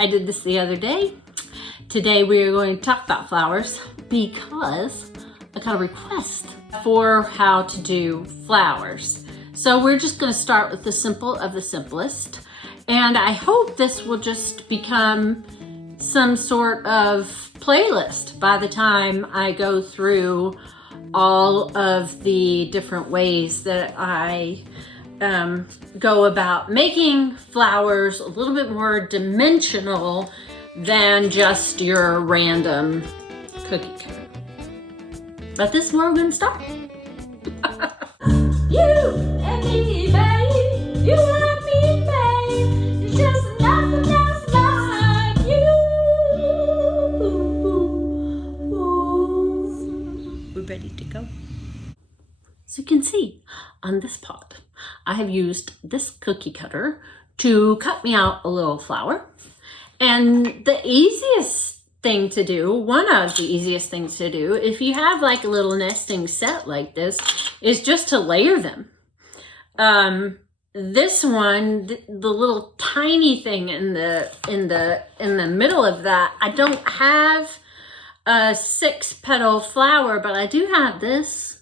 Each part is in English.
I did this the other day. Today we are going to talk about flowers because I got a request for how to do flowers. So we're just going to start with the simple of the simplest. And I hope this will just become some sort of playlist by the time I go through all of the different ways that I go about making flowers a little bit more dimensional than just your random cookie cutter. But this is where we're going to start. You and me, babe. You and me, babe. It's just nothing else like you. We're ready to go. So you can see on this pot, I have used this cookie cutter to cut me out a little flower. And the easiest thing to do, one of the easiest things to do, if you have like a little nesting set like this, is just to layer them. This one, the little tiny thing in the middle of that, I don't have a 6-petal flower, but I do have this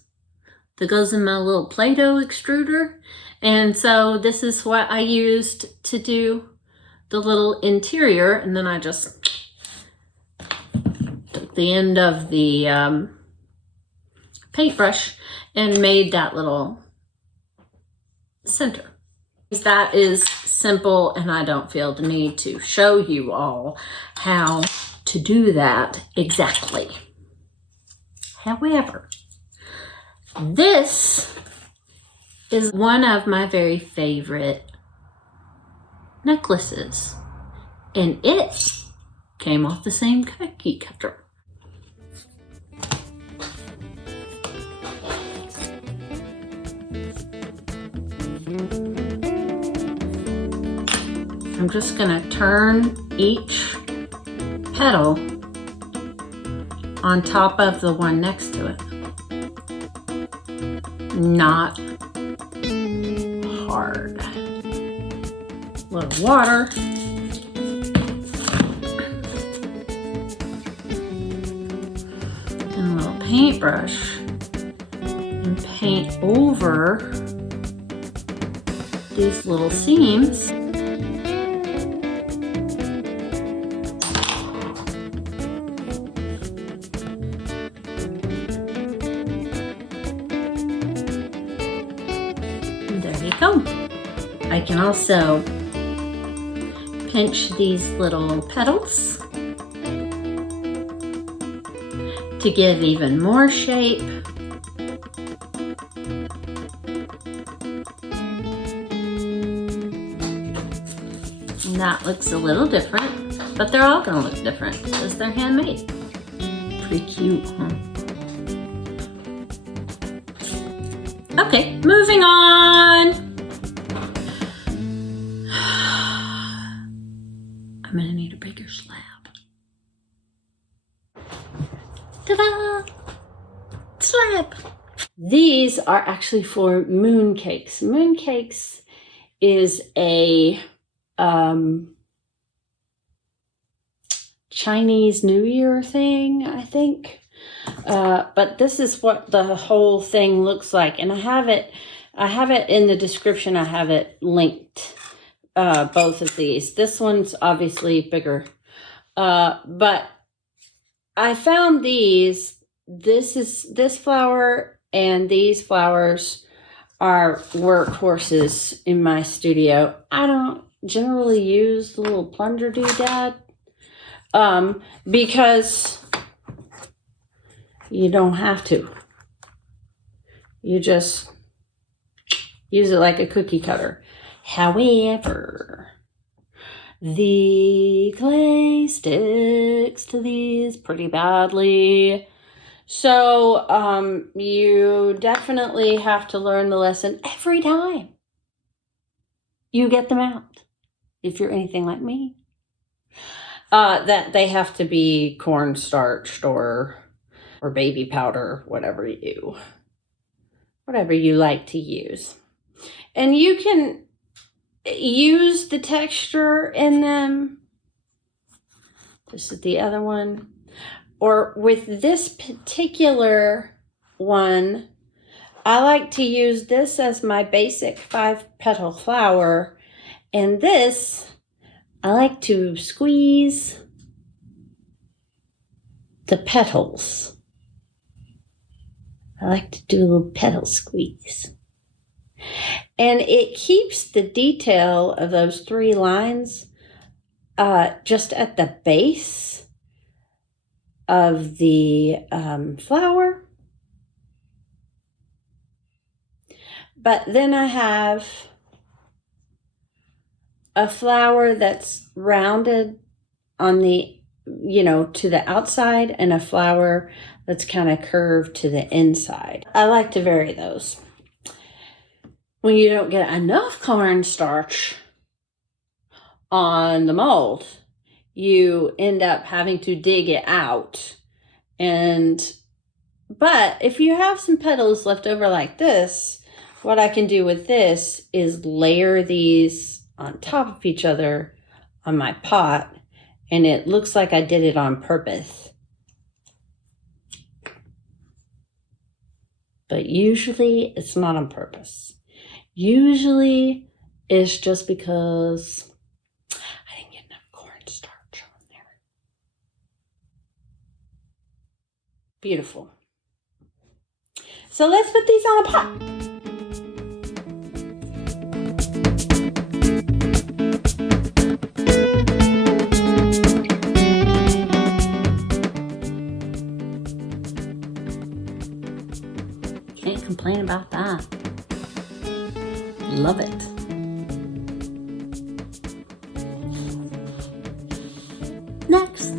that goes in my little Play-Doh extruder. And so this is what I used to do the little interior. And then I just took the end of the paintbrush and made that little center. That is simple, and I don't feel the need to show you all how to do that exactly. However, this is one of my very favorite necklaces, and it came off the same cookie cutter. I'm just gonna turn each petal on top of the one next to it. Not hard. A little water. And a little paintbrush. And paint over these little seams. Go. I can also pinch these little petals to give even more shape. And that looks a little different, but they're all gonna look different because they're handmade. Pretty cute, huh? Okay, moving on. I'm gonna need a bigger slab. Ta-da! Slab! These are actually for moon cakes. Moon cakes is a Chinese New Year thing, I think. But this is what the whole thing looks like. And I have it in the description. I have it linked. Both of these. This one's obviously bigger. But I found these. This flower and these flowers are workhorses in my studio. I don't generally use the little plunger doodad because you don't have to. You just use it like a cookie cutter. However, the clay sticks to these pretty badly. So you definitely have to learn the lesson every time you get them out. If you're anything like me. That they have to be cornstarched or baby powder, whatever you like to use. And you can use the texture in them This is the other one. Or with this particular one, I like to use this as my basic 5-petal flower. And this, I like to squeeze the petals. I like to do a little petal squeeze. And it keeps the detail of those 3 lines just at the base of the flower. But then I have a flower that's rounded on the, to the outside, and a flower that's kind of curved to the inside. I like to vary those. When you don't get enough cornstarch on the mold, you end up having to dig it out. But if you have some petals left over like this, what I can do with this is layer these on top of each other on my pot, and it looks like I did it on purpose. But usually it's not on purpose. Usually it's just because I didn't get enough cornstarch on there. Beautiful. So let's put these on a pot. Can't complain about that. Love it. Next.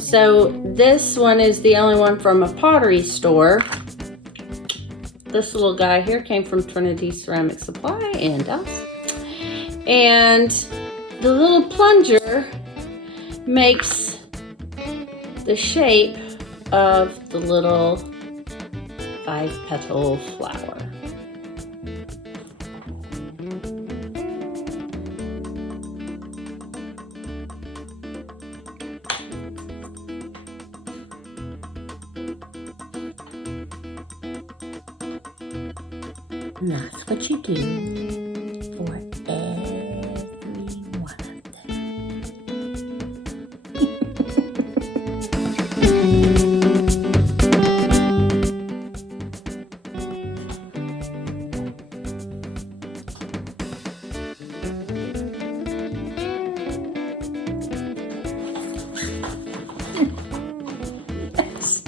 So this one is the only one from a pottery store. This little guy here came from Trinity Ceramic Supply in Dallas. And the little plunger makes the shape of the little 5-petal flower. And that's what you do for every one of them. Yes.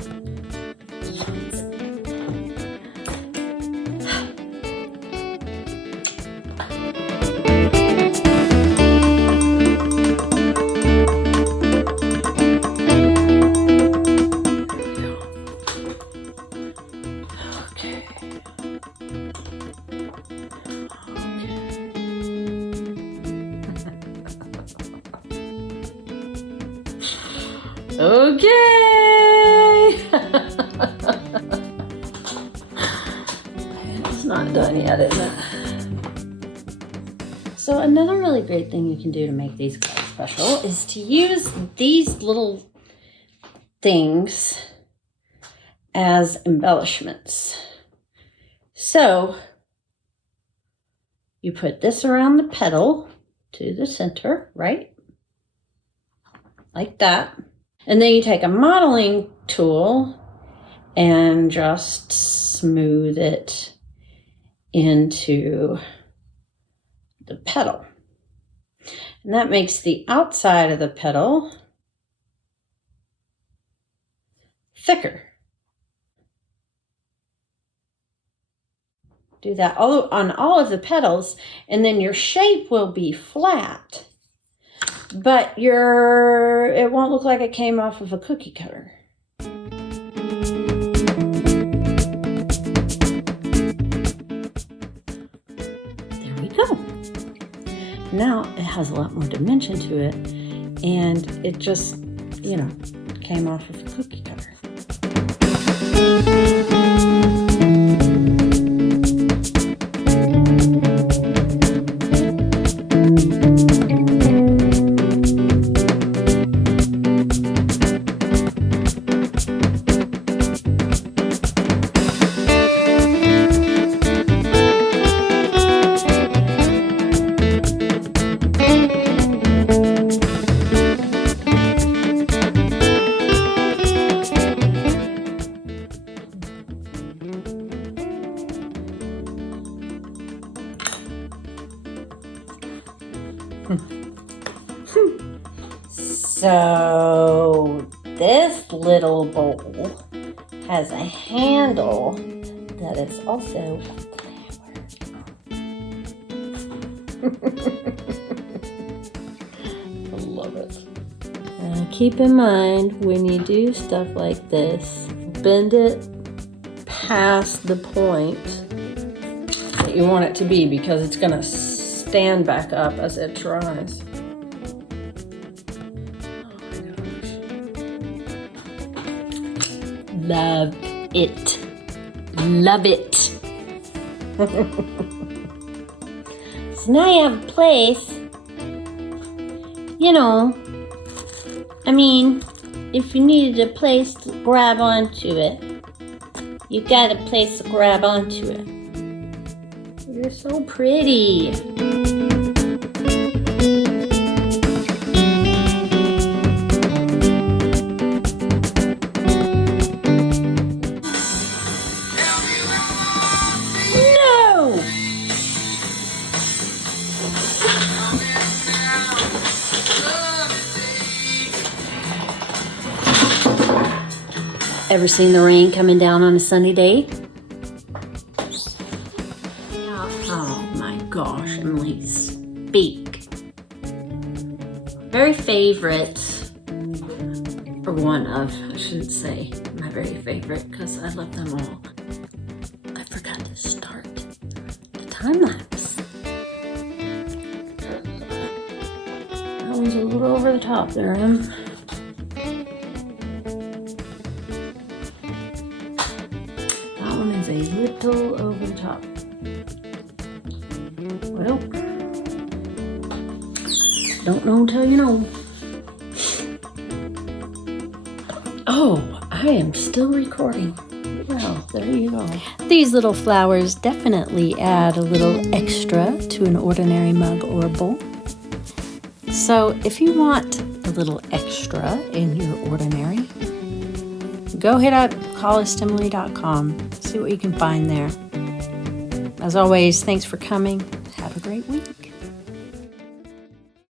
Okay. It's not done yet, is it? So another really great thing you can do to make these quite special is to use these little things as embellishments. So you put this around the petal to the center, right? Like that. And then you take a modeling tool and just smooth it into the petal. And that makes the outside of the petal thicker. Do that on all of the petals, and then your shape will be flat. But it won't look like it came off of a cookie cutter. There we go. Now it has a lot more dimension to it, and it just, came off of a cookie cutter. So this little bowl has a handle that is also a flower. I love it. Keep in mind when you do stuff like this, bend it past the point that you want it to be, because it's going to stand back up as it dries. Love it. Love it. So now you have a place, you know, I mean, if you needed a place to grab onto it, you got a place to grab onto it. You're so pretty. Ever seen the rain coming down on a sunny day? Oh my gosh, Emily, speak. Very favorite, or one of, I shouldn't say my very favorite, because I love them all. I forgot to start the time lapse. That one's a little over the top there, Em. A little over the top. Well, don't know until you know. Oh, I am still recording. Well, there you go. These little flowers definitely add a little extra to an ordinary mug or bowl. So if you want a little extra in your ordinary, go hit up callustemily.com. See what you can find there. As always, thanks for coming. Have a great week.